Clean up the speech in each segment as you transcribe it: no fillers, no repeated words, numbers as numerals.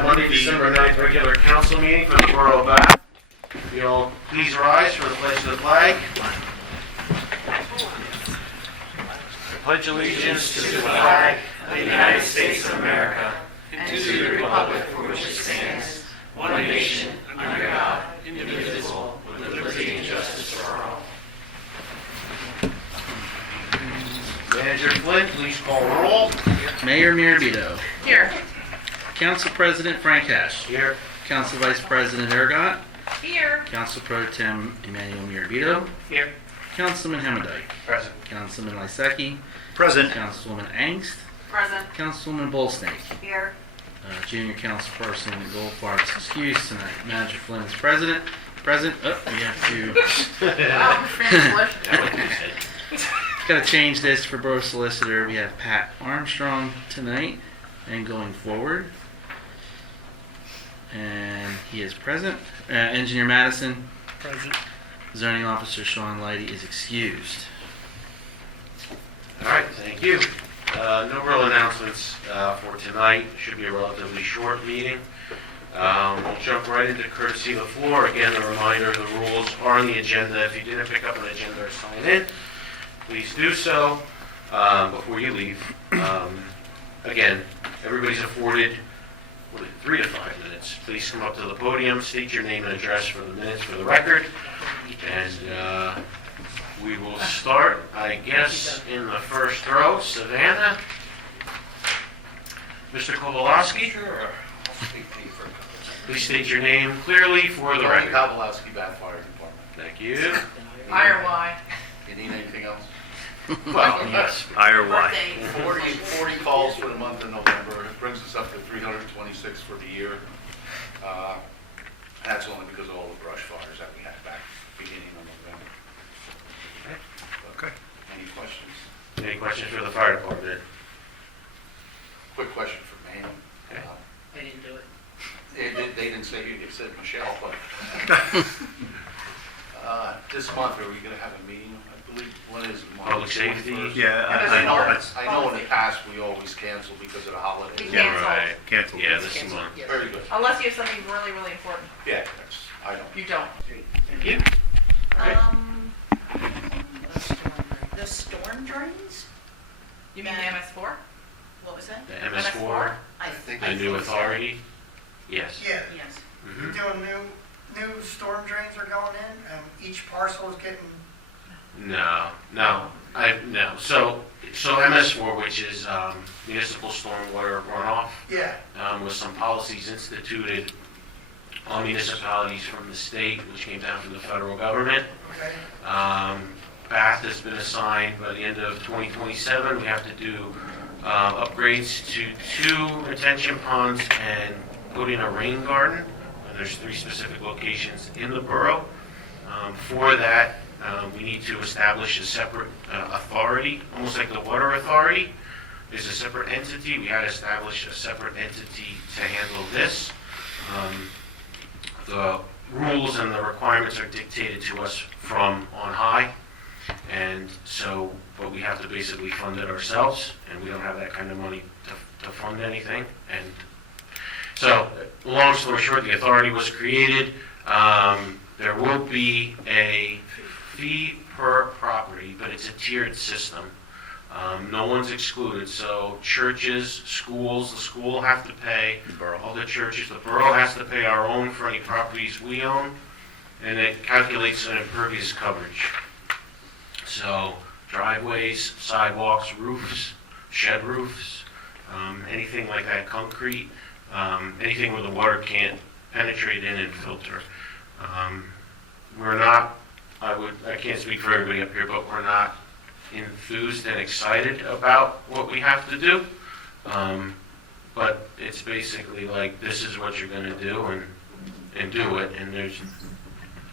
Monday, December 9th, regular council meeting for the Borough of Bath. You'll please rise for the pledge of the flag. I pledge allegiance to the flag of the United States of America and to the republic for which it stands, one nation, under God, indivisible, with liberty and justice for all. Manager Flynn, please call roll. Mayor Mirabito. Here. Council President Frank Hesh. Here. Council Vice President Ergot. Here. Council Pro Tem Emmanuel Mirabito. Here. Councilman Hemendike. Present. Councilman Lysecki. Present. Councilwoman Angst. Present. Councilwoman Bolsnake. Here. Junior Councilperson Goldfart's excuse tonight. Manager Flynn is present. Present. Oh, we have to. Wow, English. Got to change this for Borough Solicitor. We have Pat Armstrong tonight and going forward. And he is present. Engineer Madison. Present. Zoning Officer Sean Lighty is excused. All right, thank you. No real announcements for tonight. Should be a relatively short meeting. We'll jump right into courtesy of the floor. Again, a reminder, the rules are on the agenda. If you didn't pick up an agenda or sign in, please do so before you leave. Again, everybody's afforded 3 to 5 minutes. Please come up to the podium, state your name and address for the minutes for the record, and we will start, I guess, in the first row. Savannah. Mr. Kowalski. Sure. I'll speak to you for a couple of seconds. Please state your name clearly for the record. Kowalski, Bath Fire Department. Thank you. I or Y. You need anything else? Well, yes. I or Y. Birthday. 40 calls for the month of November. It brings us up to 326 for the year. That's only because of all the brush fires that we had back beginning of November. Okay. Any questions? Any questions for the fire department? Quick question for Biehn. Okay. I didn't do it. They didn't say you, it said Michelle, but this month, are we going to have a meeting? I believe, when is it? Public safety? Yeah, I I know in the past we always cancel because of the holidays. We Yeah, Cancel. right. Cancel. Yeah, this month. Yes. Very good. Unless you have something really, really important. Yeah, that's, I don't. You don't. Thank you. Okay. The storm drains? You mean the MS4? What was that? The MS4, I the new authority? Yes. Yeah, Yes. Mhm. you're doing new storm drains are going in, and each parcel is getting, No. So MS4, which is municipal stormwater runoff, yeah, with some policies instituted on municipalities from the state, which came down from the federal government. okay, Bath has been assigned by the end of 2027. We have to do upgrades to 2 retention ponds and put in a rain garden. And there's 3 specific locations in the borough. For that, we need to establish a separate authority, almost like the water authority. There's a separate entity. We had to establish a separate entity to handle this. The rules and the requirements are dictated to us from on high. And so, but we have to basically fund it ourselves, and we don't have that kind of money to fund anything. And so, long story short, the authority was created. There will be a fee per property, but it's a tiered system. No one's excluded, so churches, schools, the school have to pay, all the churches, the borough has to pay our own for any properties we own, and it calculates an impervious coverage. So driveways, sidewalks, roofs, shed roofs, anything like that, concrete, anything where the water can't penetrate in and filter. We're not, I can't speak for everybody up here, but we're not enthused and excited about what we have to do. But it's basically like, this is what you're gonna do and do it, and there's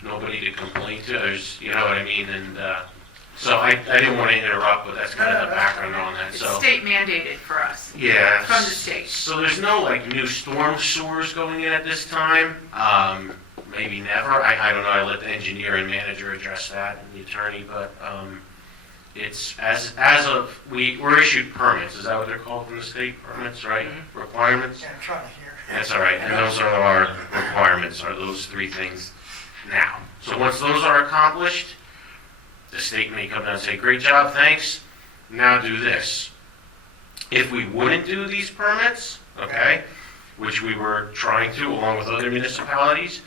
nobody to complain to, there's, you know what I mean, and, so I didn't want to interrupt, but that's kind of the background on that, It's so. state mandated for us. Yeah. From the state. So there's no like new storm sewers going in at this time. Maybe never. I don't know. I let the engineer and manager address that and the attorney, but it's, as of, we're issued permits, is that what they're called from the state, permits, right? Requirements? Yeah, I'm trying to hear. That's all right, and those are our requirements, are those three things now. So once those are accomplished, the state may come down and say, great job, thanks, now do this. If we wouldn't do these permits, okay, which we were trying to along with other municipalities,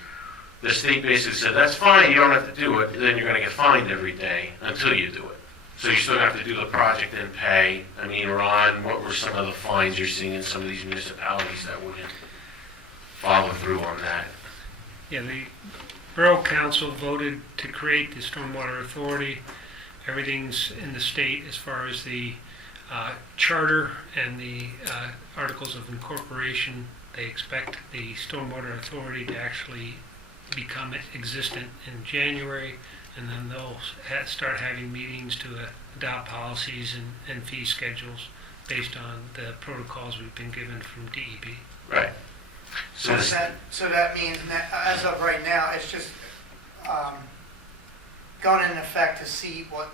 the state basically said, that's fine, you don't have to do it, then you're gonna get fined every day until you do it. So you still have to do the project and pay. I mean, Ron, what were some of the fines you're seeing in some of these municipalities that wouldn't follow through on that? Yeah, the Borough Council voted to create the Stormwater Authority. Everything's in the state as far as the charter and the articles of incorporation. They expect the Stormwater Authority to actually become existent in January, and then they'll start having meetings to adopt policies and fee schedules based on the protocols we've been given from DEP. Right. So that means that as of right now, it's just gone in effect to see what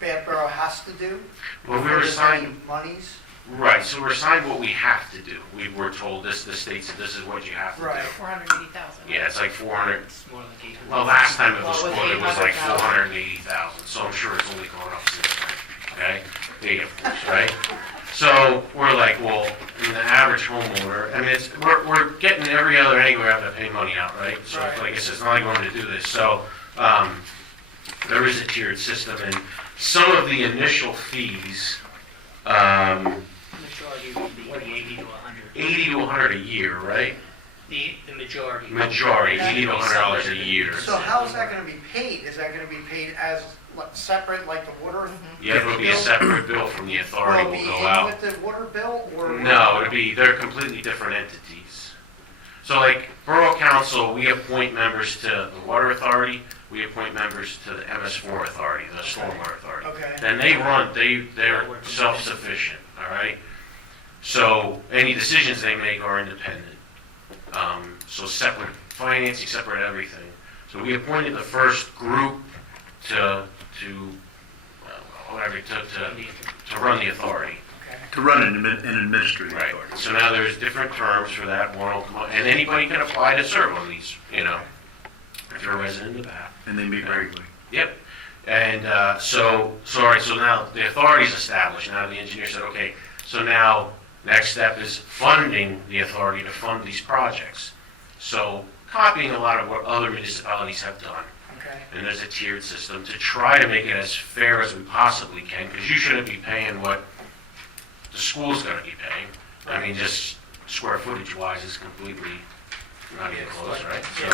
Bad Borough has to do? Well, we were assigned, Any monies? right, so we're assigned what we have to do. We were told this, the state said this is what you have to Right. do. 480,000. Yeah, it's like 400, It's more like 800. well, last time it was Well, it was quoted, it was like 800,000. 480,000, so I'm sure it's only gone up since then, okay? Yeah, of course, right? So we're like, well, I mean, the average homeowner, I mean, it's, we're getting every other angle we have to pay money out, right? So Right. like I said, it's not like going to do this. So there is a tiered system, and some of the initial fees, Majority would be 80 to 100. 80 to 100 a year, right? The majority. Majority, 80 to 100 dollars a year. So how is that gonna be paid? Is that gonna be paid as separate, like the water? Yeah, it'll be a separate bill from the Will authority it will be go in out. with the water bill, or? No, it'll be, they're completely different entities. So like Borough Council, we appoint members to the Water Authority, we appoint members to the MS4 Authority, the Stormwater Authority. Okay. Then they're self-sufficient, all right? So any decisions they make are independent. So separate financing, separate everything. So we appointed the first group to run the authority. Okay. To run an administrative Right. authority. So now there's different terms for that. One will come up, and anybody can apply to serve on these, you know, if you're a resident of the bath. And they meet regularly. Yep. And all right, so now the authority's established. Now the engineer said, okay, so now next step is funding the authority to fund these projects. So copying a lot of what other municipalities have done. Okay. And there's a tiered system to try to make it as fair as we possibly can, because you shouldn't be paying what the school's gonna be paying. I mean, just square footage wise is completely not even close, right? So,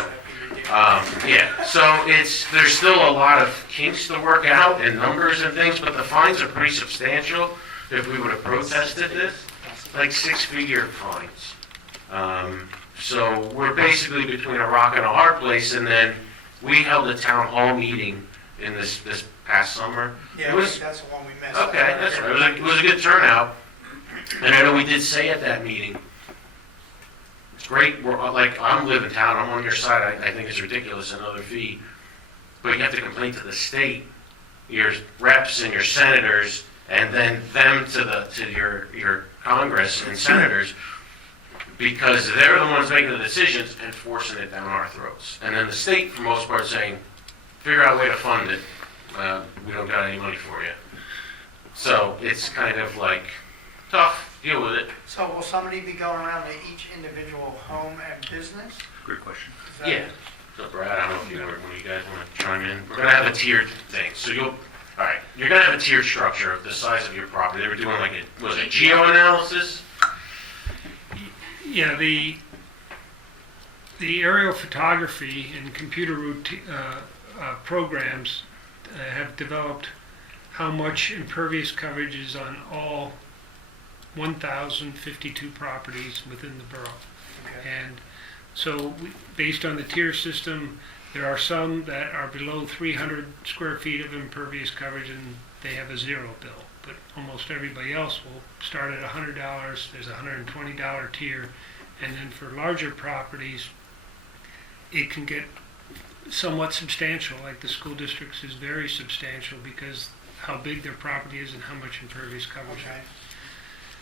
so there's still a lot of kinks to work out and numbers and things, but the fines are pretty substantial if we would have protested this, like 6-figure fines. So we're basically between a rock and a hard place, and then we held a town hall meeting in this past summer. Yeah, It was, that's the one we missed. okay, that's right. It was a good turnout. And I know we did say at that meeting, it's great, I'm live in town, I'm on your side, I think it's ridiculous, another fee. But you have to complain to the state, your reps and your senators, and then them to your Congress and senators, because they're the ones making the decisions and forcing it down our throats. And then the state, for the most part, saying, figure out a way to fund it, we don't got any money for you. So it's kind of like, tough, deal with it. So will somebody be going around to each individual home and business? Great question. Is that- Yeah. So Brad, I don't know if one of you guys want to chime in. We're gonna have a tiered thing. So all right, you're gonna have a tiered structure of the size of your property. They were doing like a geo-analysis? Yeah, the aerial photography and computer programs have developed how much impervious coverage is on all 1,052 properties within the borough. Okay. And so, based on the tier system, there are some that are below 300 square feet of impervious coverage and they have a zero bill. But almost everybody else will start at $100, there's a $120 tier, and then for larger properties, it can get somewhat substantial, like the school districts is very substantial because how big their property is and how much impervious coverage. Okay.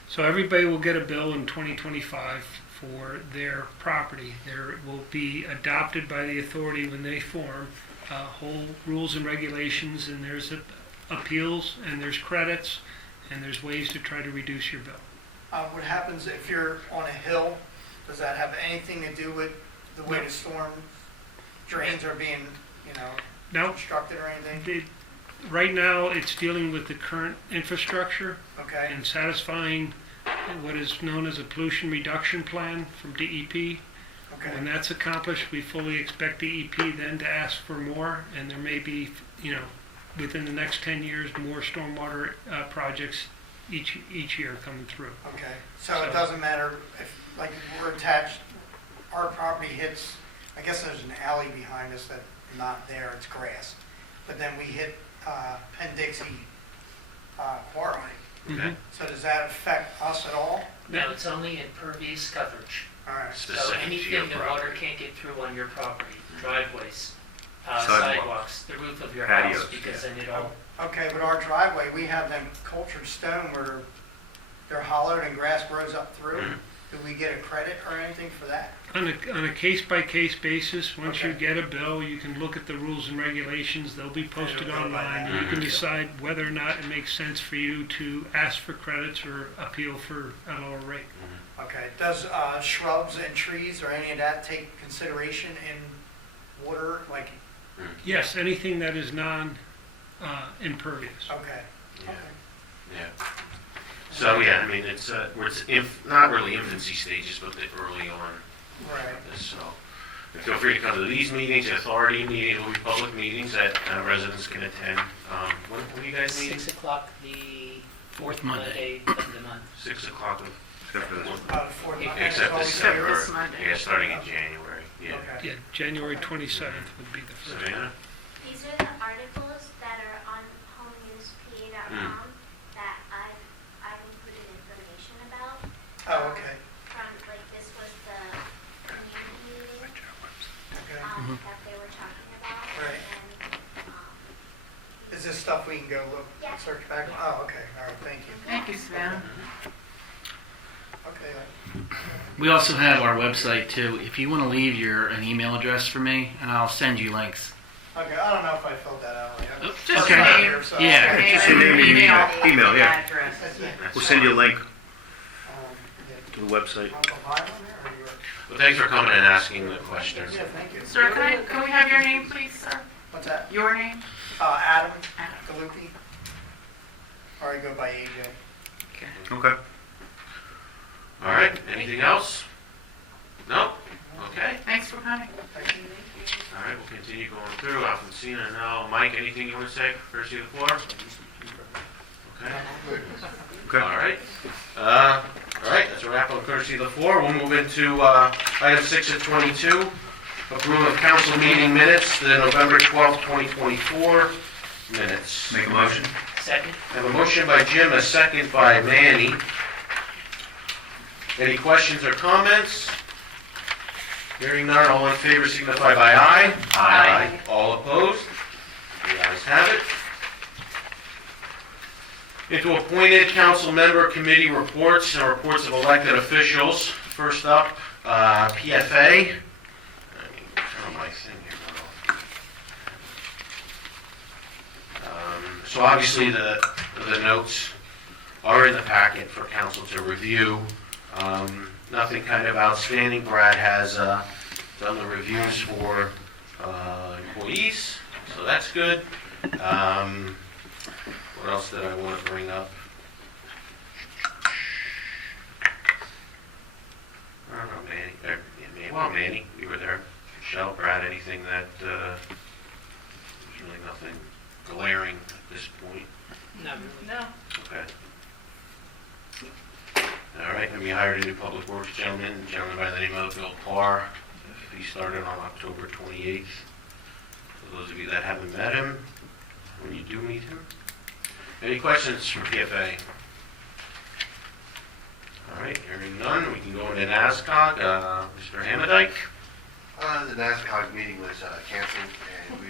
So everybody will get a bill in 2025 for their property. There will be adopted by the authority when they form whole rules and regulations, and there's appeals, and there's credits, and there's ways to try to reduce your bill. What happens if you're on a hill? Does that have anything to do with the way the storm drains are being, Now, constructed or anything? right now, it's dealing with the current infrastructure Okay, and satisfying what is known as a pollution reduction plan from DEP. When okay, that's accomplished, we fully expect DEP then to ask for more, and there may be, within the next 10 years, more stormwater projects each year coming through. okay. So it doesn't matter if, like, we're attached, our property hits, I guess there's an alley behind us that's not there, it's grass. But then we hit Penn-Dixie Quarry. Okay. So does that affect us at all? No, it's only impervious coverage. All right, So Specific to your anything the water property. can't get through on your property, driveways, Sidewalks. sidewalks, the roof of your Patios, house, because then it all, okay, but our driveway, we have them cultured stone where they're hollowed and grass grows up through. Mhm. Do we get a credit or anything for that? On a case-by-case basis, once you Okay. get a bill, you can look at the rules and regulations, they'll be posted It'll go by online, and that. you can decide whether or not it makes sense for you to ask for credits or appeal for a lower rate. Okay, does shrubs and trees or any of that take consideration in water, like, Yes, anything that is non-impervious. okay. Yeah. Okay. Yeah. So, yeah, I mean, it's not really infancy stages, but early on. Right, So feel free to come to these meetings, authority meetings, will be public meetings that residents can attend. When do you guys meet? 6 o'clock the fourth Monday. Monday of the month. 6 o'clock, Except for this one. about the fourth Monday. except It's always December. this Monday. Yeah, starting in January, yeah. Okay. Yeah, January 27th would be the first. Savannah? These are the articles that are on homemunispa.com that I've included information about. Oh, okay, From, like, this was the community meeting, okay. that they were talking about. Right. And, Is this stuff we can go look, Yeah. search back? Oh, okay, all right, thank you. Thank you, Savannah. Okay, We also have our website too. If you want to leave an email address for me, and I'll send you links. okay, I don't know if I filled that out. Like, I'm Just Okay. your not name. here, so- Yeah. Your Just your name and your email, yeah. Address. That's We'll send you a link yeah. to the website. Want the live one there, or you Well, thanks for coming and asking the questions. Yeah, thank you. Sir, can we have your name, please, sir? What's that? Your name? Adam Adam. Dullupsi. Or I go by AJ. Okay. All right, anything else? No? Okay. Thanks for coming. Thank you. All right, we'll continue going through. Alfonsina now. Mike, anything you want to say? First of the floor? Okay. Okay. All right. All right, that's a wrap on courtesy of the floor. We'll move into item 6 of 22, approval of council meeting minutes, the November 12th, 2024 minutes. Make a motion. Second? I have a motion by Jim, a second by Manny. Any questions or comments? Hearing none, all in favor signify by aye. Aye. All opposed? The ayes have it. Into appointed council member committee reports and reports of elected officials. First up, PFA. Let me turn my thing here. So obviously the notes are in the packet for council to review. Nothing kind of outstanding. Brad has done the reviews for employees, so that's good. What else did I want to bring up? I don't know, Manny. Manny, we were there. Michelle, Brad, anything that there's really nothing glaring at this point. No. No. Okay. All right, and we hired a new public works gentleman by the name of Bill Parr. He started on October 28th. For those of you that haven't met him, when you do meet him. Any questions for PFA? All right, hearing none, we can go into NASCOG. Mr. Hamadike? The NASCOG meeting was canceled, and we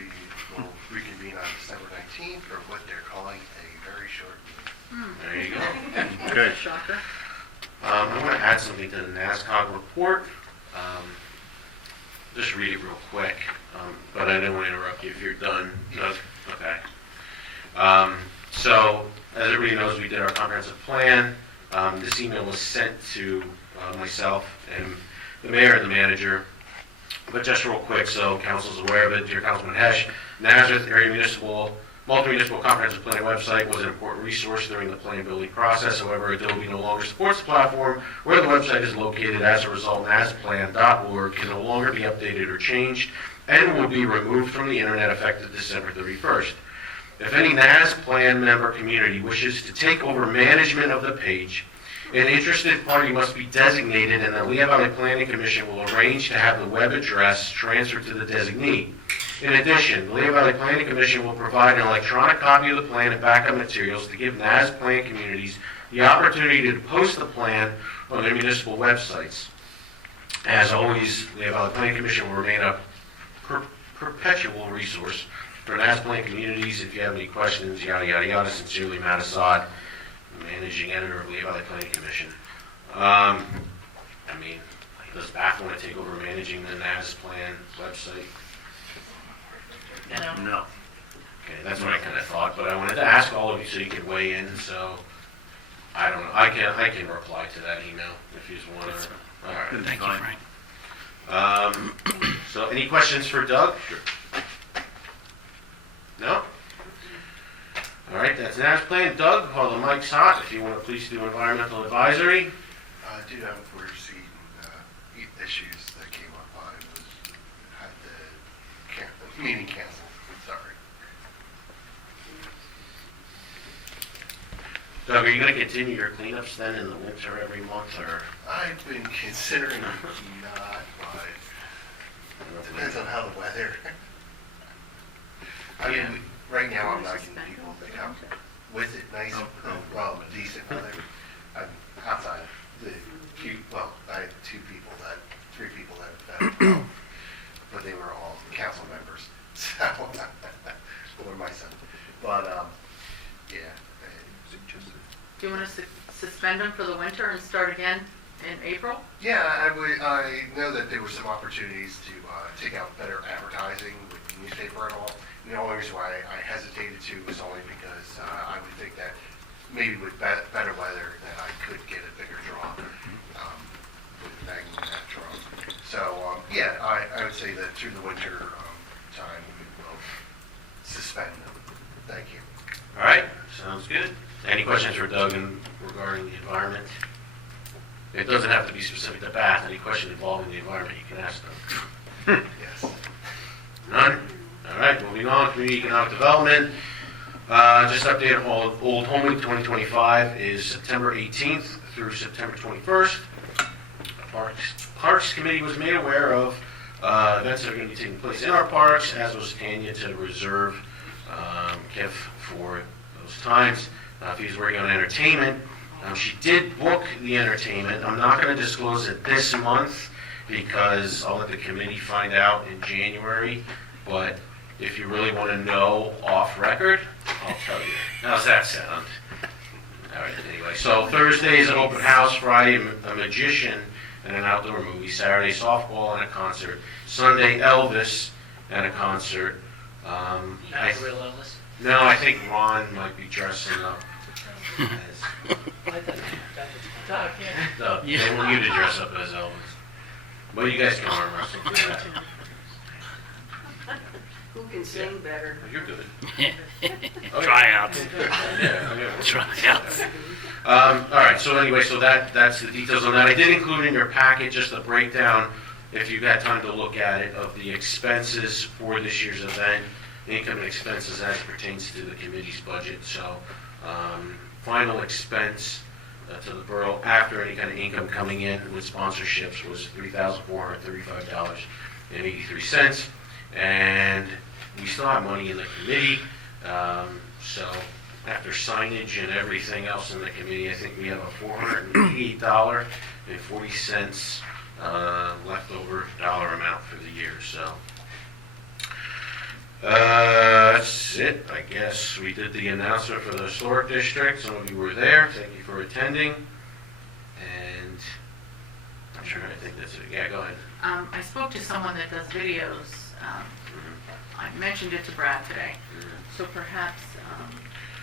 will reconvene on December 19th for what they're calling a very short meeting. There you go. Good. Shocker. I'm going to add something to the NASCOG report. Just read it real quick, but I don't want to interrupt you if you're done. No? Okay. So, as everybody knows, we did our comprehensive plan. This email was sent to myself and the mayor and the manager. But just real quick, so council's aware of it, dear Councilman Hesh, Nazareth Area Multi-Municipal Comprehensive Planning website was an important resource during the plan building process. However, Adobe no longer supports the platform where the website is located. As a result, NASPlan.org can no longer be updated or changed and will be removed from the internet effective December 31st. If any NASPlan member community wishes to take over management of the page, an interested party must be designated, and the Lehigh Valley Planning Commission will arrange to have the web address transferred to the designee. In addition, the Lehigh Valley Planning Commission will provide an electronic copy of the plan and backup materials to give NASPlan communities the opportunity to post the plan on their municipal websites. As always, the Lehigh Valley Planning Commission will remain a perpetual resource for NASPlan communities. If you have any questions, yada, yada, yada, sincerely, Matt Assad, Managing Editor of Lehigh Valley Planning Commission. I mean, does BAF want to take over managing the NASPlan website? No. Okay, that's what I kind of thought, but I wanted to ask all of you so you could weigh in, so, I don't know, I can reply to that email if you just want to. All right. Thank you, Frank. So any questions for Doug? No? All right, that's NASPlan. Doug, while the mic's hot, if you want to please do environmental advisory. I do have unforeseen issues that came up. Had the meeting canceled. Sorry. Doug, are you going to continue your cleanups then in the winter every month, or? I've been considering not, but depends on how the weather. I mean, right now I'm not getting people that come with it nice, well, decent weather. I'm outside. I had three people that, but they were all council members, so, or my son. But, yeah. Do you want to suspend them for the winter and start again in April? Yeah, I know that there were some opportunities to take out better advertising with the newspaper and all. The only reason why I hesitated to was only because I would think that maybe with better weather that I could get a bigger draw with banging that drum. So, yeah, I would say that through the winter time we will suspend them. Thank you. All right, sounds good. Any questions for Doug regarding the environment? It doesn't have to be specific to Bath. Any question involving the environment, you can ask them. Yes. None? All right, moving on, community economic development. Just update on Old Home Week 2025 is September 18th through September 21st. Parks Committee was made aware of events that are going to be taking place in our parks, as was Tanya to reserve KIF for those times. If he's working on entertainment, she did book the entertainment. I'm not going to disclose it this month because I'll let the committee find out in January, but if you really want to know off record, I'll tell you. How's that sound? All right, anyway. So Thursday is an open house, Friday a magician and an outdoor movie, Saturday softball and a concert, Sunday Elvis and a concert. Not real Elvis? No, I think Ron might be dressing up as Doug, yeah. Doug. They want you to dress up as Elvis. But you guys can arm wrestle for that. Who can sing better? Oh, you're good. Tryouts. Yeah. Tryouts. All right, so anyway, so that's the details on that. I did include in your packet just a breakdown, if you've had time to look at it, of the expenses for this year's event, income and expenses as it pertains to the committee's budget. So final expense to the borough after any kind of income coming in with sponsorships was $3,435.83. And we still have money in the committee, so after signage and everything else in the committee, I think we have a $488.40 leftover dollar amount for the year. So That's it, I guess. We did the announcement for the historic district. Some of you were there. Thank you for attending. And I'm sure I think that's it. Yeah, go ahead. I spoke to someone that does videos. I mentioned it to Brad today. So perhaps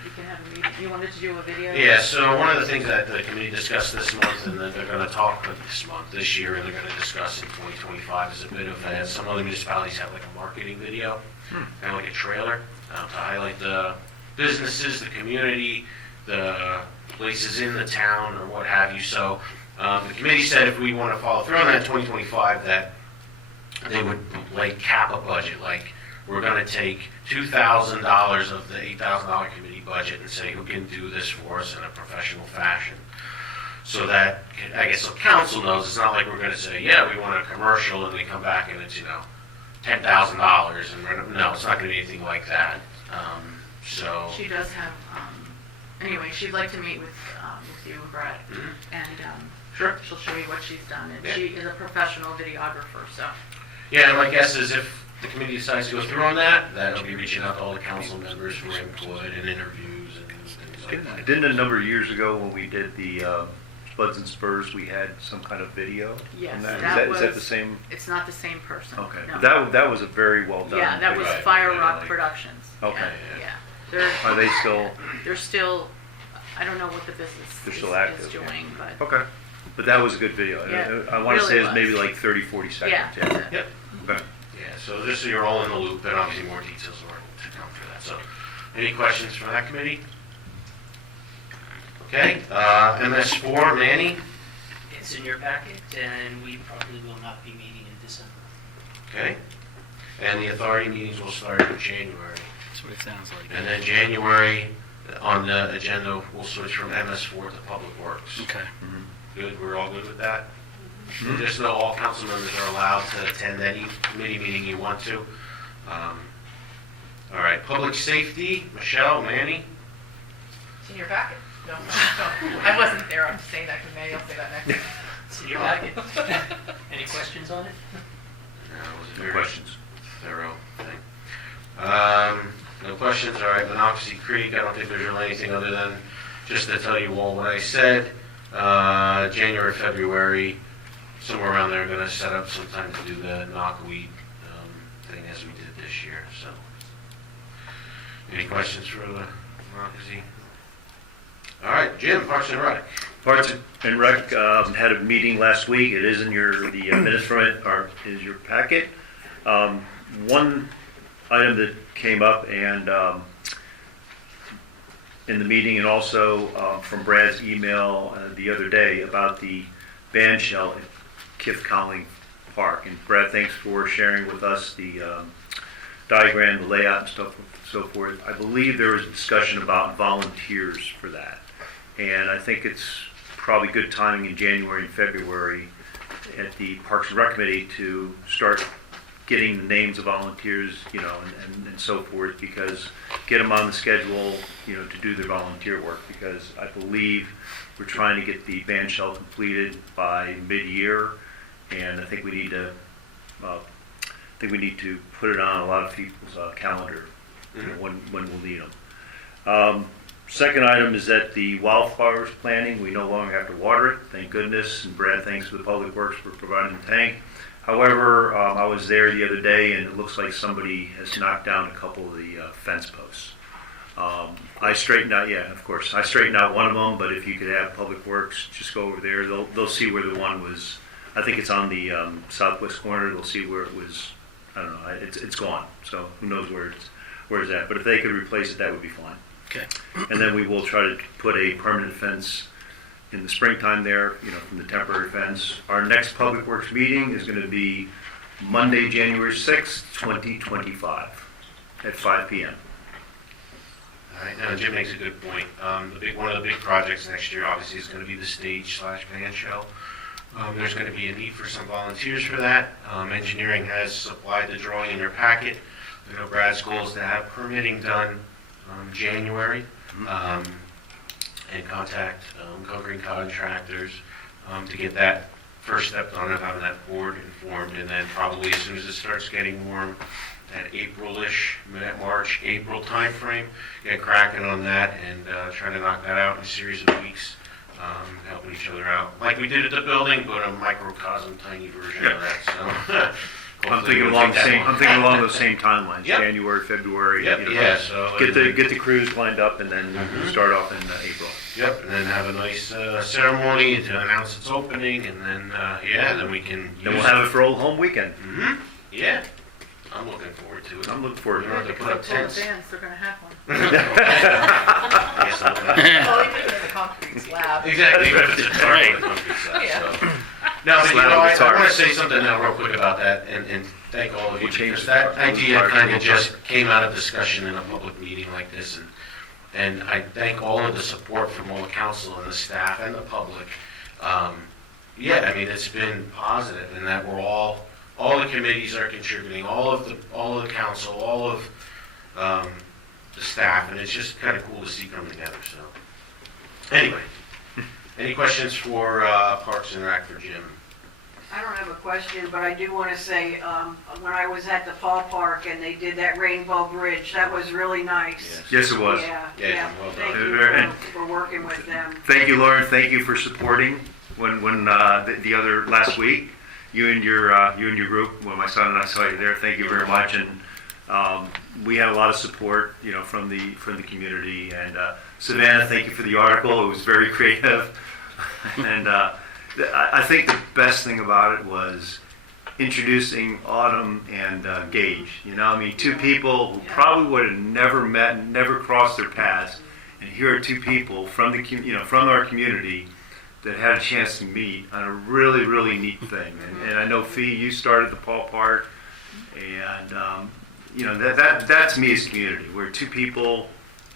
you can have a meeting. You wanted to do a video? Yeah, so one of the things that the committee discussed this month, and that they're going to talk this year, and they're going to discuss in 2025, is a bit of, some other municipalities have like a marketing video, kind of like a trailer, to highlight the businesses, the community, the places in the town, or what have you. So the committee said if we want to follow through on that in 2025, that they would like cap a budget, like we're going to take $2,000 of the $8,000 committee budget and say who can do this for us in a professional fashion. So that, I guess, the council knows it's not like we're going to say, yeah, we want a commercial, and they come back and it's, $10,000, and no, it's not going to be anything like that. So. She does have, anyway, she'd like to meet with you, Brad, and Sure. she'll show you what she's done. And Yeah. she is a professional videographer, so. Yeah, and my guess is if the committee decides to go through on that, that'll be reaching out to all the council members for input and interviews and things like that. Didn't a number of years ago when we did the Spuds and Spurs, we had some kind of video? Yes, on that Is that was- the same? It's not the same person. Okay. No. That was a very well done. Yeah, that was video. Fire Yeah, Rock like- Productions. Okay. Yeah. Are they still? They're still, I don't know what the business They're still is active, doing, but Okay. But that was a good video. Yeah, I want to really say it's maybe was. like 30, 40 seconds. yeah, that's it. Yep. Okay. Yeah, so just so you're all in the loop, and obviously more details are to come for that. So, any questions for that committee? Okay, MS4, Manny? It's in your packet, and we probably will not be meeting in December. Okay. And the authority meetings will start in January. That's what it sounds like. And then January, on the agenda, we'll switch from MS4 to Public Works. Okay. Good, we're all good with that? Just know all council members are allowed to attend any committee meeting you want to. All right, Public Safety, Michelle, Manny? It's in your packet? No, I wasn't there, I'm saying that because Manny will say that next. It's in your packet. Any questions on it? No, it was a No very questions. thorough thing. No questions, all right, Monocacy Creek, I don't think there's really anything other than just to tell you all what I said. January, February, somewhere around there, I'm gonna set up some time to do the knockweed thing as we did this year, so. Any questions for the Monocacy? All right, Jim, Parks and Rec. Parks and Rec had a meeting last week. It is in the minutes from it, or is your packet. One item that came up and in the meeting, and also from Brad's email the other day about the band shell at Kith Conley Park. And Brad, thanks for sharing with us the diagram, the layout, and so forth. I believe there was a discussion about volunteers for that. And I think it's probably good timing in January and February at the Parks and Rec Committee to start getting the names of volunteers, and so forth, because get them on the schedule, to do their volunteer work, because I believe we're trying to get the band shell completed by mid-year, and I think we need to put it on a lot of people's calendar, when we'll need them. Second item is that the wildflowers planting, we no longer have to water it, thank goodness, and Brad, thanks to the Public Works for providing the tank. However, I was there the other day, and it looks like somebody has knocked down a couple of the fence posts. I straightened out, I straightened out one of them, but if you could have Public Works, just go over there, they'll see where the one was. I think it's on the southwest corner, they'll see where it was, I don't know, it's gone, so who knows where it's at. But if they could replace it, that would be fine. Okay. And then we will try to put a permanent fence in the springtime there, from the temporary fence. Our next Public Works meeting is going to be Monday, January 6th, 2025, at 5 p.m. All right, now Jim makes a good point. One of the big projects next year, obviously, is going to be the stage/band shell. There's going to be a need for some volunteers for that. Engineering has supplied the drawing in your packet. I know Brad's goal is to have permitting done January, and contact concrete contractors to get that first step done of having that board informed, and then probably as soon as it starts getting warm, at April-ish, March, April timeframe, get cracking on that and try to knock that out in a series of weeks, helping each other out. Like we did at the building, but a microcosm, tiny version of that, so. I'm thinking along those same timelines, Yep. January, February. Yep, you know, yeah, so. Get the crews lined up and then start off in April. Yep, and then have a nice ceremony to announce its opening, and then, then we can Then we'll use have it for Old Home Weekend. Yeah, I'm looking forward to it. I'm looking forward We to don't it. have to Because put up all the tents. bands, they're gonna have one. Yes, I'm gonna- Well, even in the concrete slab. Exactly, it's a target. Yeah. So. No, but you Slab know, of I want guitar. to say something now real quick about that, and thank all of you, We'll change because the that tar- idea tar- kind tar- of just came out of discussion in a public meeting like this, and I thank all of the support from all the council and the staff and the public. Yeah, I mean, it's been positive in that we're all the committees are contributing, all of the council, all of the staff, and it's just kind of cool to see come together, so. Anyway, any questions for Parks and Rec for Jim? I don't have a question, but I do want to say, when I was at the Paul Park and they did that rainbow bridge, that was really nice. Yes, it was. Yeah, Yeah, yeah. well Thank done. you And- for working with them. Thank you, Lauren. Thank you for supporting when the other last week, you and your group, when my son and I saw you there. Thank you very much. And we had a lot of support, you know, from the community. And Savannah, thank you for the article. It was very creative. And I think the best thing about it was introducing Autumn and Gage. You know, I mean, two people who probably would have never met, never crossed their paths. And here are two people from from our community that had a chance to meet on a really, really neat thing. And I know, Fee, you started the Paul Park, and you know, that to me is community, where two people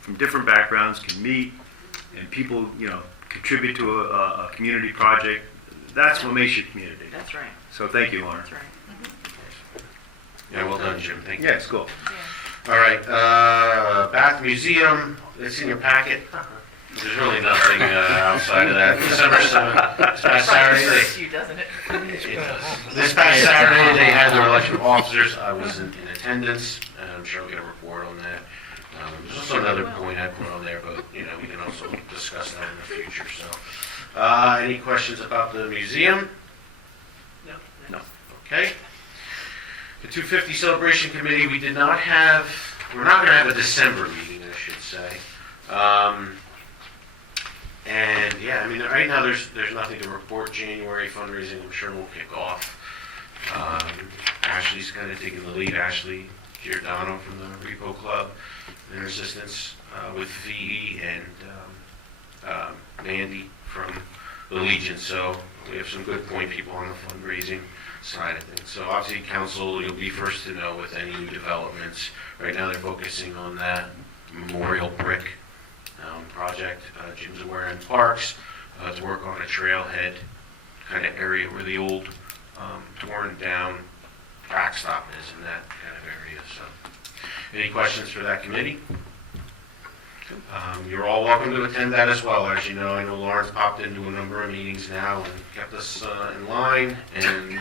from different backgrounds can meet, and people, you know, contribute to a community project. That's what makes your community. That's right, So thank you, Lauren. that's right. Yeah, well done, Jim. Thank you. Yeah, it's cool. All right, Bath Museum, it's in your packet. There's really nothing outside of that. December 7th, this past Saturday, Hurts you, doesn't it? this past Saturday, they had their election of officers. I was in attendance, and I'm sure we'll get a report on that. There's also another point I put on there, but, you know, we can also discuss that in the future, so. Any questions about the museum? No. Okay. The 250 Celebration Committee, we're not going to have a December meeting, I should say. And yeah, I mean, right now there's nothing to report. January fundraising, I'm sure will kick off. Ashley's kind of taking the lead. Ashley Giordano from the Repo Club, and her assistants with VE and Mandy from the Legion. So we have some good point people on the fundraising side of things. So obviously, council, you'll be first to know with any new developments. Right now, they're focusing on that memorial brick project. Jim's aware in Parks to work on a trailhead kind of area where the old torn down backstop is in that kind of area. So, any questions for that committee? You're all welcome to attend that as well. As you know, I know Lawrence popped into a number of meetings now and kept us in line and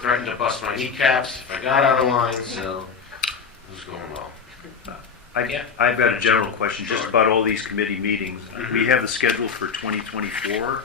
threatened to bust my kneecaps if I got out of line, so it was going well. I've got a general question just about all these committee meetings. We have the schedule for 2024.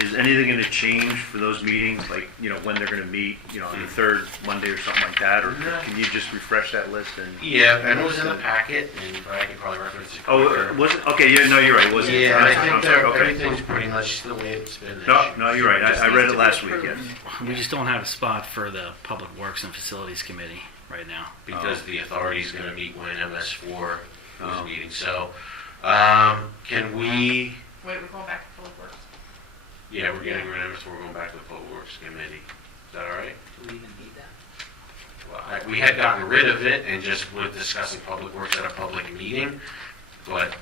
Is anything going to change for those meetings, like, you know, when they're going to meet, you know, on the third Monday or something like that? Or can you just refresh that list? And Yeah, and it was in the packet, but I can probably reference it. quicker. was it? Okay, yeah, no, you're right. Was it? Yeah, I'm I think sorry, okay. everything's pretty much the way it's been. No, you're right. I read it last week, yes. We just don't have a spot for the Public Works and Facilities Committee right now. Because the authority's gonna meet when MS4 is meeting, so, can we, Wait, we're going back to Public Works. yeah, we're getting rid of MS4, we're going back to the Public Works Committee. Is that all right? Do we even need that? Well, we had gotten rid of it and just were discussing Public Works at a public meeting, but,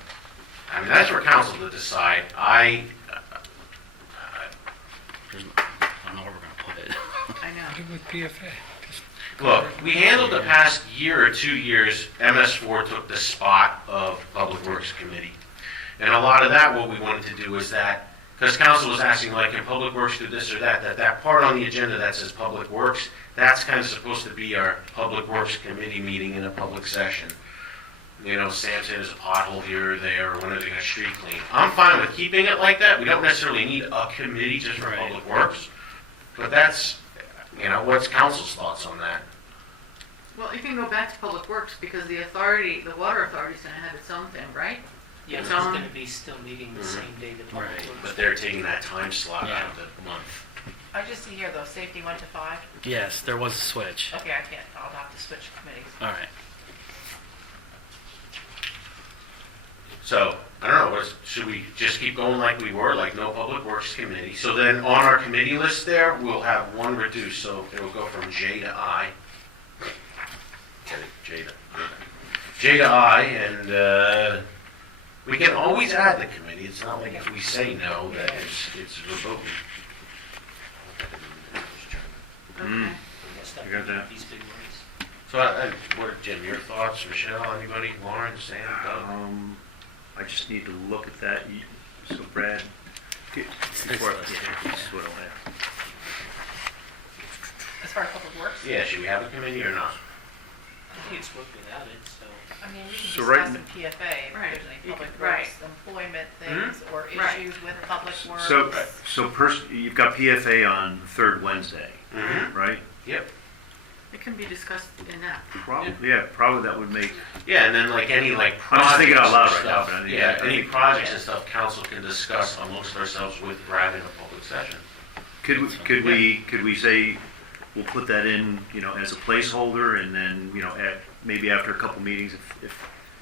I mean, that's for council to decide. I don't know where we're gonna put it. I know. With PFA. Look, we handled the past year or 2 years, MS4 took the spot of Public Works Committee. And a lot of that, what we wanted to do is that because council was asking, like, can Public Works do this or that, that part on the agenda that says Public Works, that's kind of supposed to be our Public Works Committee meeting in a public session. You know, Sam said there's a pothole here or there, or when they got street clean. I'm fine with keeping it like that. We don't necessarily need a committee just for Public Works. But that's, you know, what's council's thoughts on that? Well, you can go back to Public Works because the authority, the water authority's gonna have its own thing, right? Yeah, It's it's on. gonna be still meeting the same day that Public Right. Works. But they're taking that time slot Yeah. out of the month. I just see here though, safety 1 to 5. Yes, there was a switch. Okay, I can't, I'll have to switch committees. All right. So, I don't know, should we just keep going like we were, like no Public Works Committee? So then on our committee list there, we'll have one reduced, so it'll go from J to I. J to I, and we can always add the committee. It's not like if we say no, that it's verboten. Okay. Stop You got that? These big ones. So, what are, Jim, your thoughts? Michelle, anybody? Lauren, Sam, Doug? I just need to look at that. So Brad, before, yeah, this is what I'll have. As far as Public Works? Yeah, should we have a committee or not? I think it's worked without it, so. I mean, we So can right discuss in PFA if Right. there's any You Public can- right. Works, employment things, or Right. issues with Public Works. So you've got PFA on the third Wednesday, Mm-hmm. right? Yep. It can be discussed in that. Probably, yeah, probably that would make, Yeah, and then like any like I'm projects just thinking out loud and right now, stuff, but I mean, yeah, I any think- projects and stuff council can discuss amongst ourselves with Brad in a public session. could we say, we'll put that in, you know, as a placeholder, and then, you know, maybe after a couple meetings,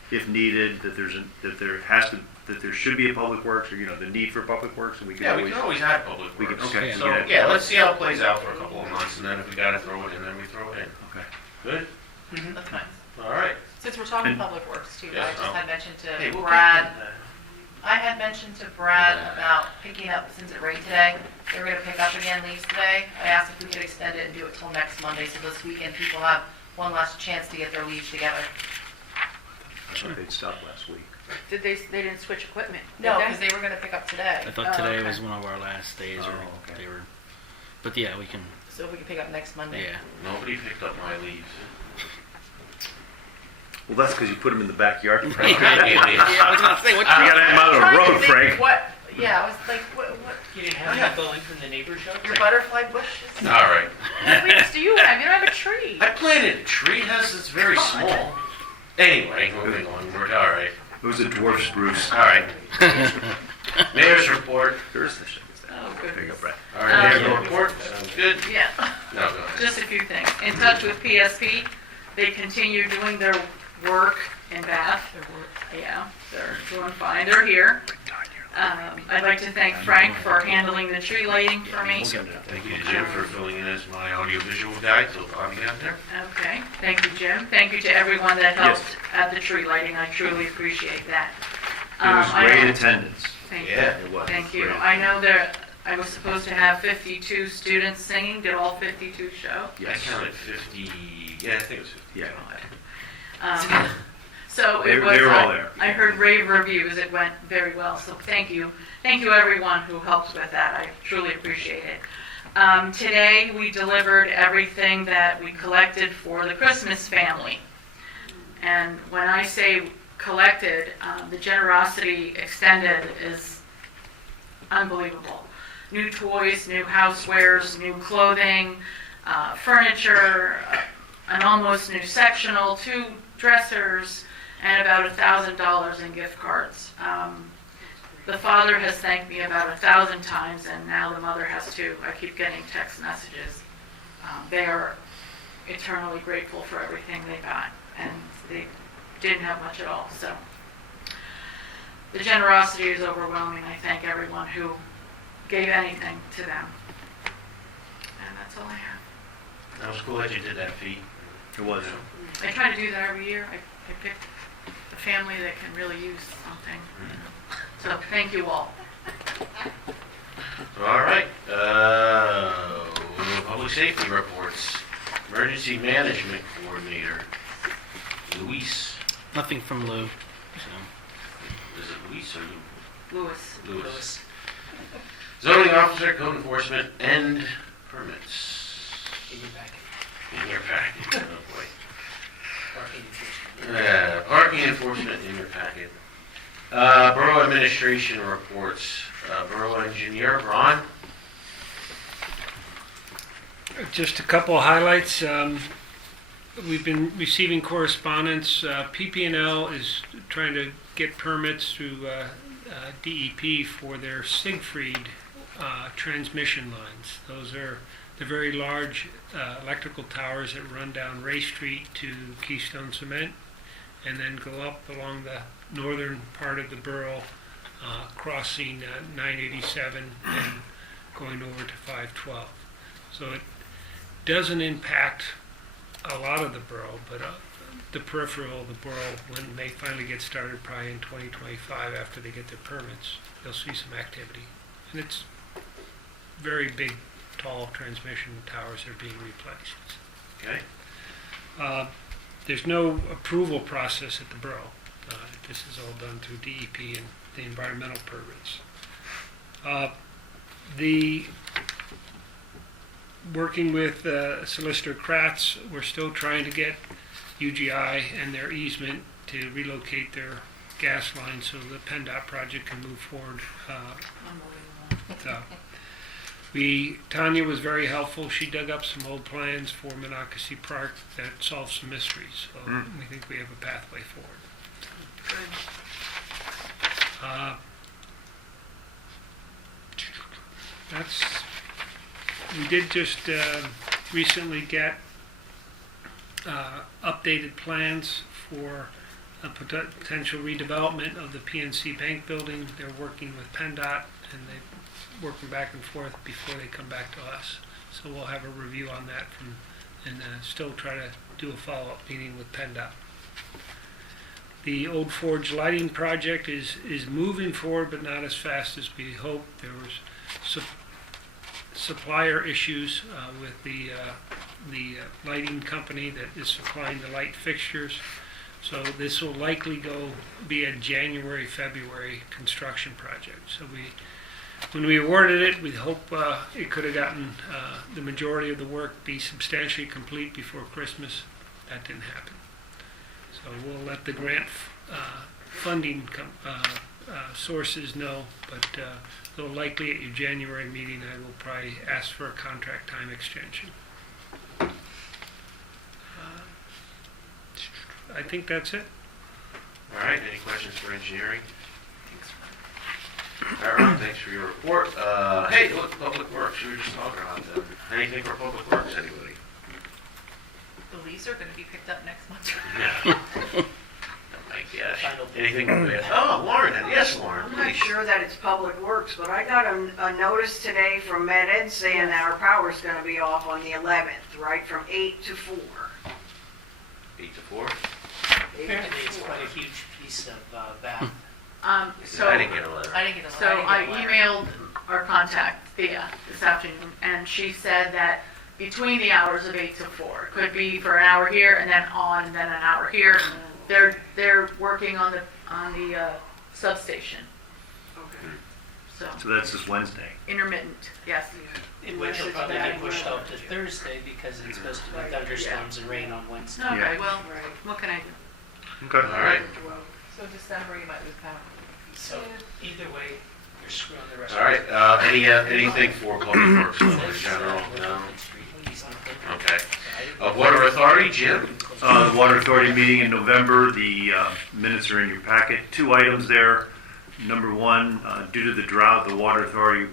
if needed, that there should be a Public Works, or, you know, the need for Public Works, and we could Yeah, we always. can always add public We can- works. okay, So, yeah. yeah, let's see how it plays out for a couple of months, and then if we gotta throw it in, then we throw it in. Okay. Good? That's fine. All right. Since we're talking And- Public Works too, I Yes, just oh. had mentioned Hey, to we'll Brad, keep that. I had mentioned to Brad about picking up, since it rained today, they were gonna pick up again leaves today. I asked if we could extend it and do it till next Monday, so this weekend people have one last chance to get their leaves together. I thought they'd stopped last week. Did they didn't switch equipment? did No, they? because they were gonna pick up today, I thought Oh, today okay. was one of our last days, or Oh, okay. they were. But yeah, we can. so we can pick up next Monday. Yeah. Nobody picked up my leaves. Well, that's because you put them in the backyard, Frank. Okay, Yeah, I was gonna say what. You gotta have them out on the Trying to road, think Frank. What, yeah, I was like, what, You didn't have that going from the neighbor's yard? your butterfly bushes? All right. What leaves do you have? You don't have a tree. I planted a tree, it's very small. Anyway, moving on, we're, all right. It was a dwarf spruce. All right. Mayor's report. There's the shit. Oh, There you go, goodness. Brad. All right, mayor's report, sounds good. Yeah. No, go ahead. Just a few things. In touch with PSP, they continue doing their work in Bath. Yeah, they're doing fine. They're here. I'd like to thank Frank for handling the tree lighting for me. Thank you to Jim for filling in as my audiovisual guy till Bobby got there. Okay, thank you, Jim. Thank you to everyone that helped at the tree lighting. I truly appreciate that. It was I great know- attendance. Thank you. Yeah. It was. Thank you. Great. I know that I was supposed to have 52 students singing. Did all 52 show? I Yes. counted 50, yeah, I think it was 50. Yeah. So They it was. were all there. I heard rave reviews. It went very well. So thank you. Thank you everyone who helped with that. I truly appreciate it. Today we delivered everything that we collected for the Christmas family. And when I say collected, the generosity extended is unbelievable. New toys, new housewares, new clothing, furniture, an almost new sectional, 2 dressers, and about $1,000 in gift cards. The father has thanked me about 1,000 times, and now the mother has too. I keep getting text messages. They are eternally grateful for everything they got, and they didn't have much at all. So the generosity is overwhelming. I thank everyone who gave anything to them. And that's all I have. That was cool that you did that, Pete. It was. I try to do that every year. I pick a family that can really use something. So thank you all. All right, public safety reports. Emergency Management Coordinator, Luis. Nothing from Lou. So. Is it Luis or Louis. Lewis? Lewis. Zoning officer, code enforcement, and permits. In your packet, In your packet, oh boy. parking enforcement. Parking enforcement in your packet. Borough administration reports. Borough engineer, Ron? Just a couple of highlights. We've been receiving correspondence. PP&L is trying to get permits through DEP for their Siegfried transmission lines. Those are the very large electrical towers that run down Ray Street to Keystone Cement and then go up along the northern part of the borough, crossing 987 and going over to 512. So it doesn't impact a lot of the borough, but the peripheral of the borough, when they finally get started, probably in 2025 after they get their permits, you'll see some activity. And it's very big, tall transmission towers that are being replaced. Okay. There's no approval process at the borough. This is all done through DEP and the environmental permits. Working with Solicitor Kratz, we're still trying to get UGI and their easement to relocate their gas line so the PennDOT project can move forward. Tanya was very helpful. She dug up some old plans for Monocacy Park that solved some mysteries. So we think we have a pathway forward. We did just recently get updated plans for a potential redevelopment of the PNC Bank building. They're working with PennDOT and they're working back and forth before they come back to us. So we'll have a review on that and still try to do a follow-up meeting with PennDOT. The Old Forge lighting project is moving forward, but not as fast as we hoped. There was supplier issues with the lighting company that is supplying the light fixtures. So this will likely be a January, February construction project. So when we awarded it, we hope it could have gotten the majority of the work be substantially complete before Christmas. That didn't happen. So we'll let the grant funding sources know, but though likely at your January meeting, I will probably ask for a contract time extension. I think that's it. All right, any questions for engineering? All right, thanks for your report. Hey, look, Public Works, we were just talking about that. Anything for Public Works, anybody? The leaves are going to be picked up next month. No. Oh my gosh. Anything bad? Oh, Lauren, yes, Lauren, I'm not please. sure that it's Public Works, but I got a notice today from Med Ed saying that our power's gonna be off on the 11th, right, from 8 to 4. 8 to 4? 8 to Apparently, it's 4. quite a huge piece of bath. So I didn't get a letter. I didn't get a So letter. I emailed our contact, Thea, this afternoon, and she said that between the hours of 8 to 4, could be for an hour here and then on, and then an hour here. They're working on the substation. Okay. So that's this Wednesday. Intermittent, yes. In which will probably get pushed off to Thursday because it's supposed to be thunderstorms and rain on Wednesday. Okay, well, Right. what can I do? Okay. All right. So December, you might lose power. So either way, you're screwing the rest All right, anything for Public Works in general? No? Okay. Water Authority, Jim? The Water Authority meeting in November, the minutes are in your packet. 2 items there. Number 1, due to the drought, the Water Authority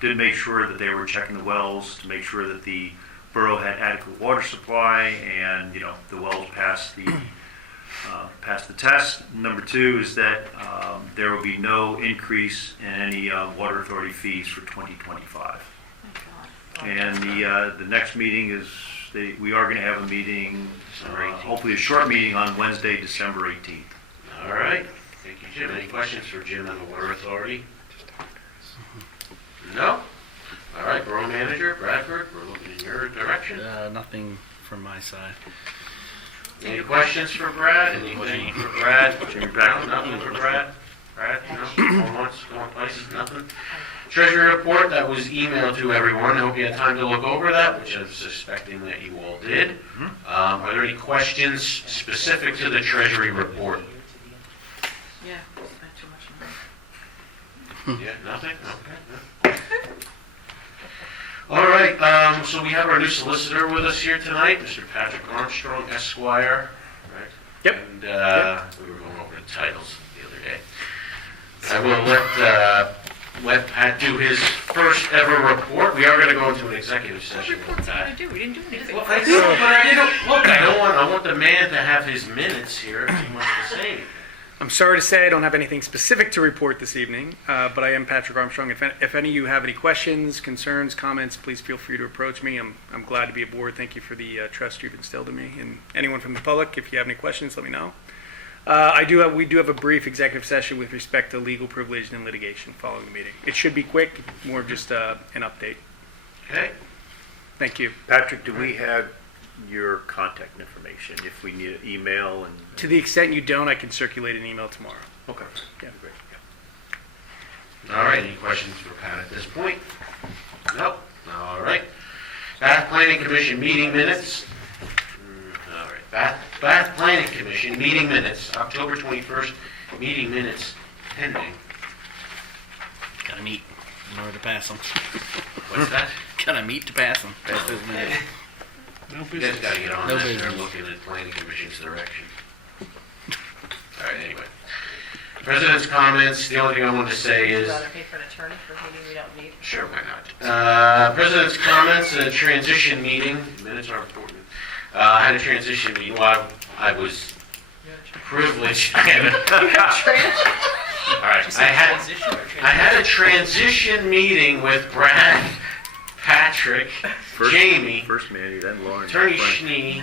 did make sure that they were checking the wells to make sure that the borough had adequate water supply and, the wells passed the test. Number 2 is that there will be no increase in any Water Authority fees for 2025. And the next meeting is, we are going to have a meeting, hopefully a short meeting on Wednesday, December 18th. All right, thank you, Jim. Any questions for Jim on the Water Authority? No? All right, Borough Manager, Bradford, we're looking in your direction. Nothing from my side. Any questions for Brad? Anything for Brad? Jimmy, No, nothing for Brad? Brad, going once, going twice, nothing. Treasury report, that was emailed to everyone. I hope you had time to look over that, which I'm suspecting that you all did. Are there any questions specific to the treasury report? Yeah, not too much. Yeah, nothing? Okay. All right, so we have our new solicitor with us here tonight, Mr. Patrick Armstrong, Esquire, right? Yep. And we were going over the titles the other day. I will let Pat do his first ever report. We are going to go into an executive session with Pat. We didn't do anything. Well, I do, but I didn't, look, I want the man to have his minutes here if he wants to say anything. I'm sorry to say I don't have anything specific to report this evening, but I am Patrick Armstrong. If any of you have any questions, concerns, comments, please feel free to approach me. I'm glad to be aboard. Thank you for the trust you've instilled in me. And anyone from the public, if you have any questions, let me know. We do have a brief executive session with respect to legal privilege and litigation following the meeting. It should be quick, more of just an update. Okay? Thank you. Patrick, do we have your contact information if we need an email? And To the extent you don't, I can circulate an email tomorrow. okay, Yeah. great. All right, any questions for Pat at this point? Nope. All right. Bath Planning Commission meeting minutes. All right. Bath Planning Commission meeting minutes, October 21st, meeting minutes pending. Gotta meet in order to pass them. What's that? Gotta meet to pass them. Pass those minutes. You guys gotta get on No that, business. start looking at Planning Commission's direction. All right, anyway. President's comments, the only thing I wanted to say Would is... you rather pay for an attorney for a meeting we don't need? Sure, why not? President's comments, a transition meeting, minutes are important. I had a transition meeting, well, I was privileged. All right, I had a transition meeting with Brad, Patrick, Jamie, First Manny, then Lauren. Attorney Schnee.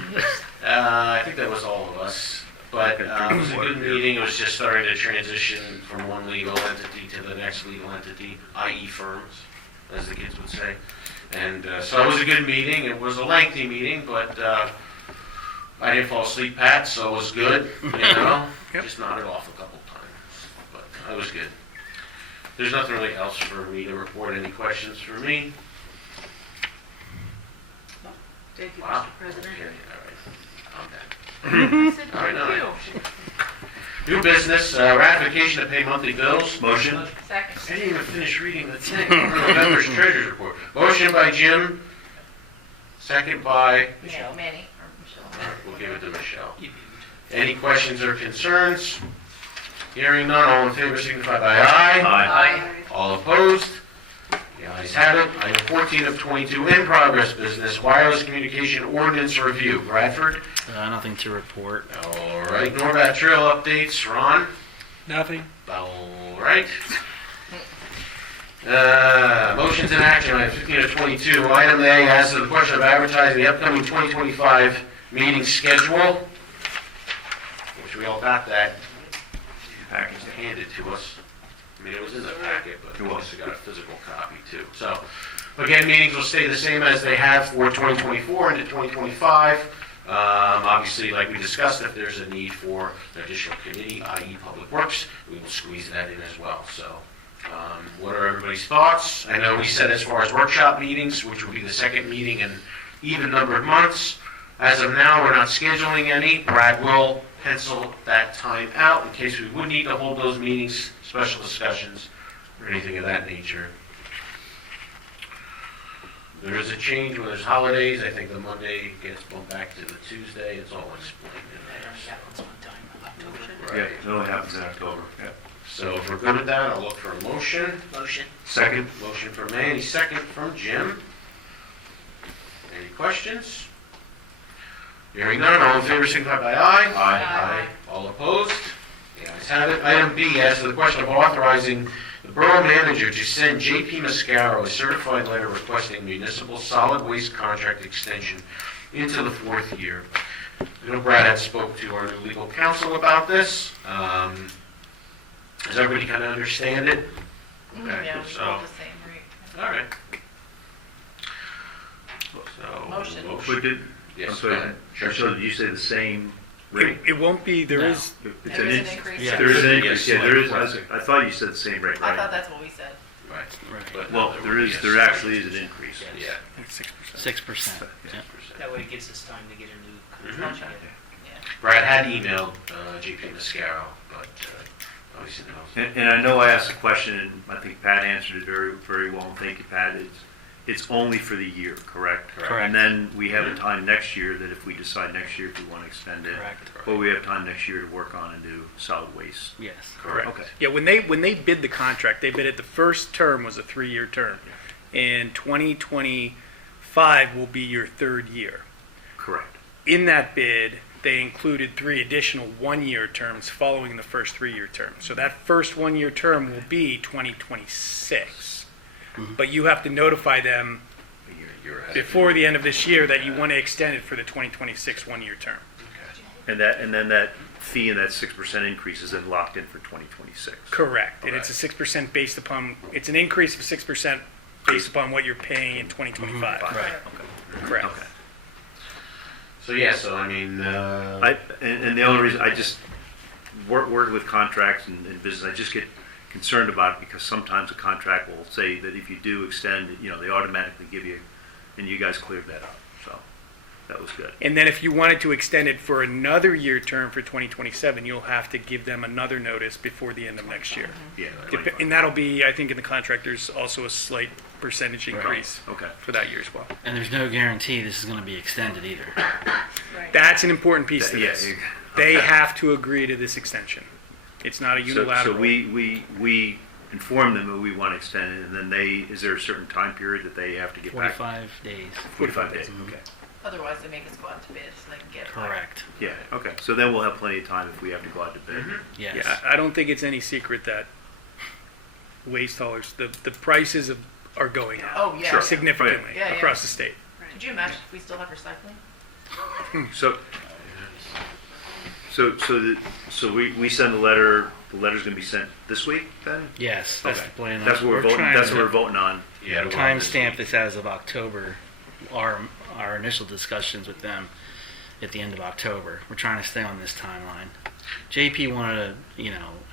I think that was all of us. But it was a good meeting. It was just starting to transition from one legal entity to the next legal entity, i.e. firms, as the kids would say. And so it was a good meeting. It was a lengthy meeting, but I didn't fall asleep, Pat, so it was good. You know, Yep. just nodded off a couple times, but it was good. There's nothing really else for me to report. Any questions for me? Thank you, Wow. Mr. President. Okay, all right. Calm down. All right, no, New business, ratification to pay monthly bills. Motion. Second. I didn't even finish reading the thing. Members' treasurer's report. Motion by Jim, second by, Michelle. Manny or Michelle. we'll give it to Michelle. Any questions or concerns? Hearing none, all in favor signify by aye. Aye. All opposed? The ayes have it. Item 14 of 22, in progress business, wireless communication ordinance review. Bradford? Nothing to report. All right, Norbat Trail updates. Ron? Nothing. All right. Motions in action, item 15 of 22. Item A, as to the question of advertising the upcoming 2025 meeting schedule, which we all got that package handed to us. I mean, it was in the packet, but we also got a physical copy too. So, again, meetings will stay the same as they have for 2024 into 2025. Obviously, like we discussed, if there's a need for an additional committee, i.e. Public Works, we will squeeze that in as well. So, what are everybody's thoughts? I know we said as far as workshop meetings, which will be the second meeting in even numbered months. As of now, we're not scheduling any. Brad will pencil that time out in case we would need to hold those meetings, special discussions, or anything of that nature. There is a change when there's holidays. I think the Monday gets bumped back to the Tuesday. It's all explained in there. Yeah, Right. it only happens in October. Yeah. So if we're good with that, I'll look for a motion. Motion. Second. Motion from Manny, second from Jim. Any questions? Hearing none, all in favor signify by aye. Aye. All opposed? The ayes have it. Item B, as to the question of authorizing the borough manager to send JP Mascaro a certified letter requesting municipal solid waste contract extension into the fourth year. I know Brad had spoke to our new legal counsel about this. Does everybody kind of understand it? Okay, Yeah, so, all the same, right? all right. So, Motion. But did, I'm Yes, go sorry, ahead. Sure. so did you say the same rate? It won't be, there No. is, It's There an is an in- increase. Yeah. There is an Yes, increase, yeah, there is, slight. I thought you said the same rate, I right? thought that's what we said. Right. Right. But Well, no, there would is, be a there slight actually is an increase. increase. Yeah. 6%. 6%. Yeah. That way it gives us time to get a new Mhm. contract together. Brad had emailed JP Mascaro, but obviously no. And I know I asked a question, and I think Pat answered it very, very well, and thank you, Pat. It's only for the year, correct? Correct. And then we have a time next year that if we decide next year if we want to extend it. Correct. Or we have time next year to work on and do solid waste. Yes. Correct. Okay. Yeah, when they bid the contract, they bid it, the first term was a 3-year term. And 2025 will be your 3rd year. Correct. In that bid, they included 3 additional 1-year terms following the first 3-year term. So that first 1-year term will be 2026. But you have to notify them You're ahead. before the end of this year that you want to extend it for the 2026 1-year term. And then that fee and that 6% increase is then locked in for 2026. Correct. And it's a 6% based upon, it's an increase of 6% based upon what you're paying in 2025. Right. Correct. Okay. So yeah, so I mean, And the only reason, I just work with contracts and business, I just get concerned about it because sometimes a contract will say that if you do extend, they automatically give you, and you guys cleared that up, so that was good. And then if you wanted to extend it for another year term for 2027, you'll have to give them another notice before the end of next year. Yeah. And that'll be, I think in the contract, there's also a slight percentage increase Okay. for that year as well. And there's no guarantee this is going to be extended either. That's an important piece to Yeah, this. you- They okay. have to agree to this extension. It's not a unilateral. So we inform them that we want to extend it, and then is there a certain time period that they have to get back? 45 days. 45 days, Mhm. okay. Otherwise, they make us go out to bid so they can get it. Correct. Yeah, okay, so then we'll have plenty of time if we have to go out to bid. Yes. Yeah, I don't think it's any secret that waste haulers, the prices are going up Oh, yeah. Sure. significantly Yeah, yeah. across the state. Could you imagine if we still have recycling? So we send a letter, the letter's gonna be sent this week then? Yes, that's Okay. the plan. That's what we're voting, trying that's to what we're voting on. yeah. timestamp this as of October. Our initial discussions with them at the end of October. We're trying to stay on this timeline. JP wanted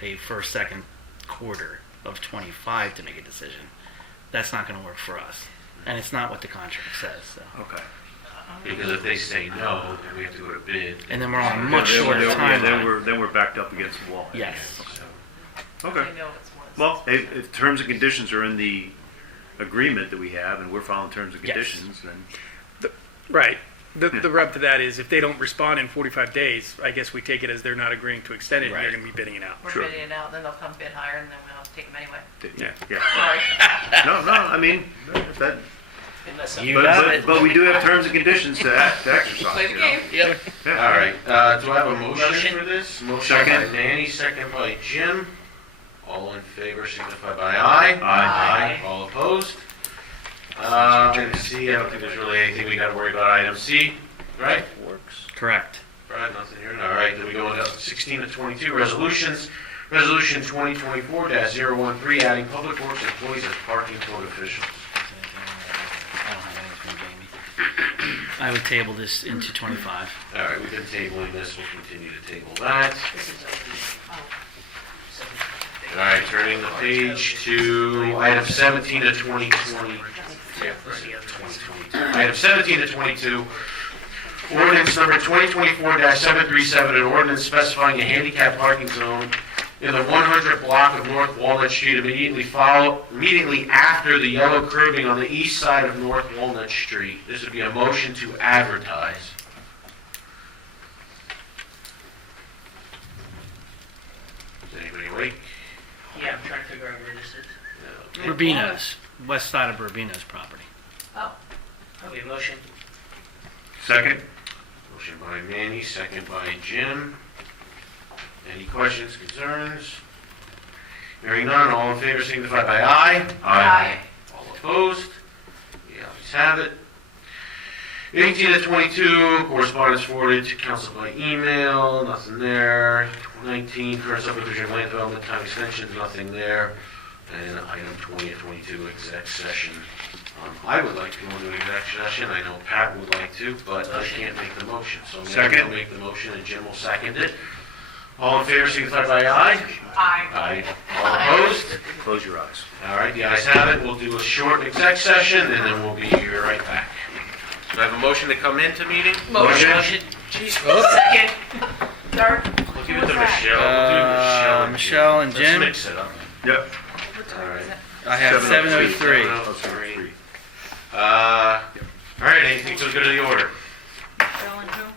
a first, second quarter of 25 to make a decision. That's not going to work for us, and it's not what the contract says. So. Okay. Because if they say no, then we have to go to bid. And then we're on a much Then shorter timeline. Then we're backed up against the wall. Yes. So, Okay. They know it's more than Well, if terms and conditions are in the agreement that we have, and we're following terms and Yes. conditions, then, Right. The rub to that is if they don't respond in 45 days, I guess we take it as they're not agreeing to extend it and they're Right. going to be bidding it out. We're Sure. bidding it out, then they'll come bid higher, and then we'll have to take them anyway. yeah. Sorry. No, I mean, that, Unless You got it. but we do have terms and conditions to exercise, Play the you know? game. Yep. All Yeah. right, do I have a motion Motion. for this? Motion by Second. Manny, second by Jim. All in favor signify by aye. Aye. All opposed? Item C, I don't think there's really anything we gotta worry about. Item C, right? Correct. Brad, nothing here. All right, then we go into 16 to 22, resolutions. Resolution 2024-013, adding public works employees as parking code officials. I don't have anything, Jamie. I would table this into 25. All right, we've been tabling this, we'll continue to table that. All right, turning the page to item 17 to 2020. Item 17 to 22, ordinance number 2024-737, an ordinance specifying a handicap parking zone in the 100 block of North Walnut Street immediately after the yellow curbing on the east side of North Walnut Street. This would be a motion to advertise. Is anybody awake? Yeah, I'm trying to figure out where this is. No. Rubino's, west side of Rubino's property. Oh, Okay, motion. Second? Motion by Manny, second by Jim. Any questions, concerns? Hearing none, all in favor signify by aye. Aye. All opposed? The ayes have it. 18 to 22, correspondence forwarded to council by email, nothing there. 19, current subdivision land development time extensions, nothing there. And item 20 to 22, exec session, I would like to go into executive session. I know Pat would like to, but I can't make the motion. So Mary Second. will make the motion and Jim will second it. All in favor, signify by aye. Aye. All opposed? Close your eyes. All right, the ayes have it. We'll do a short exec session, and then we'll be right back. Do I have a motion to come into meeting? Motion. Second. Third. We'll give it to Michelle. We'll do Michelle and Jim. Let's mix it up. Yep. All right. I have 7:03. 7:03. All right, anything for the good of the order?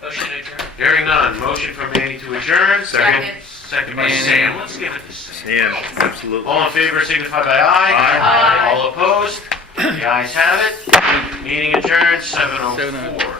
Motion adjourned. Hearing none. Motion from Manny to adjourn. Second. Second by Manny. Sam. Let's give it to Sam. Yeah, absolutely. All in favor, signify by aye. Aye. All opposed? The ayes have it. Meeting adjourned, 7:04.